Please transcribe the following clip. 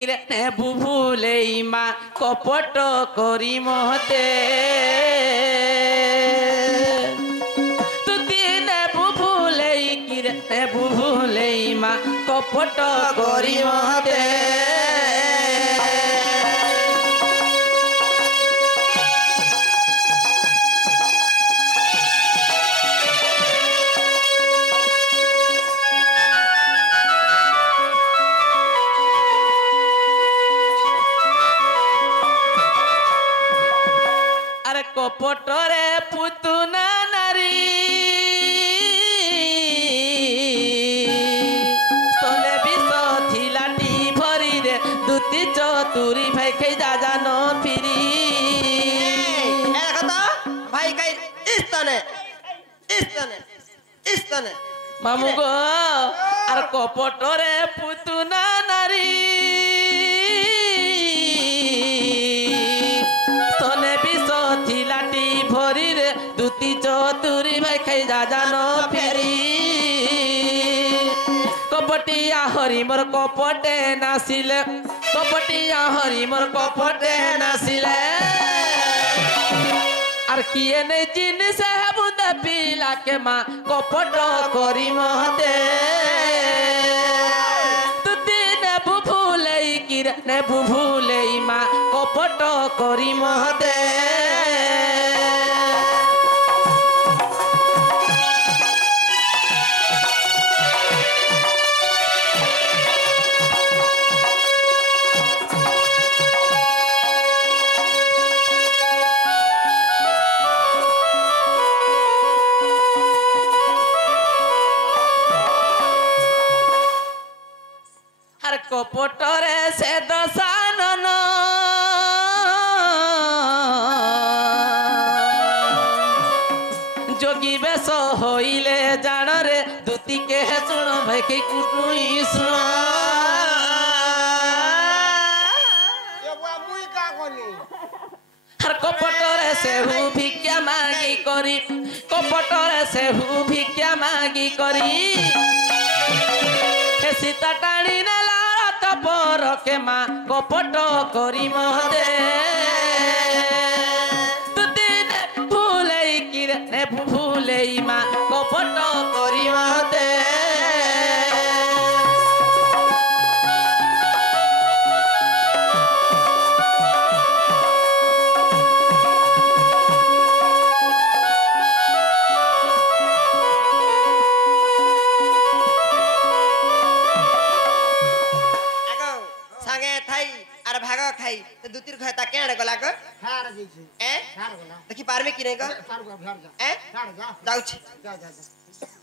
रे बुभुले मा कपट करी महते तुतीने बुभुले किरे बुभुले मा कपट करी महते कपटरे पुतुना नारी स्तने विष थिलाटी भरी रे दुती चतुरी भाई खाई जा न फिरी भाई खाई स्तने मामू गो आर कपटरे पुतुना नारी थिलाटी भरी रे दुती चतुरी भाई खाई जा न फेरी कपटिया हरि मोर कपटे नासिले कपटिया हरि मोर कपटे नासिले आर किए ने जिनिस है बुंदे पिला के माँ कपट करी महते तुती ने बुभुले किरे ने बुभुले माँ कपट करी महते कपटरे से दशानन जोगी बेस होइले जान रे दुती के सुन भाई के कुटुई सुन हर कपटरे से हु भिक्षा मागी करी कपटरे से हु भिक्षा मागी करी सीता टाणी नेला पर के माँ कपट करी महते तुती ने भूले किरे ने भूले माँ कपट करी महते दुतिर खाता केड़े गला क ठाड़ जी छी ए ठाड़ गला देखि पारबे कि नै क ठाड़ गला ए ठाड़ जा जाउ छी जा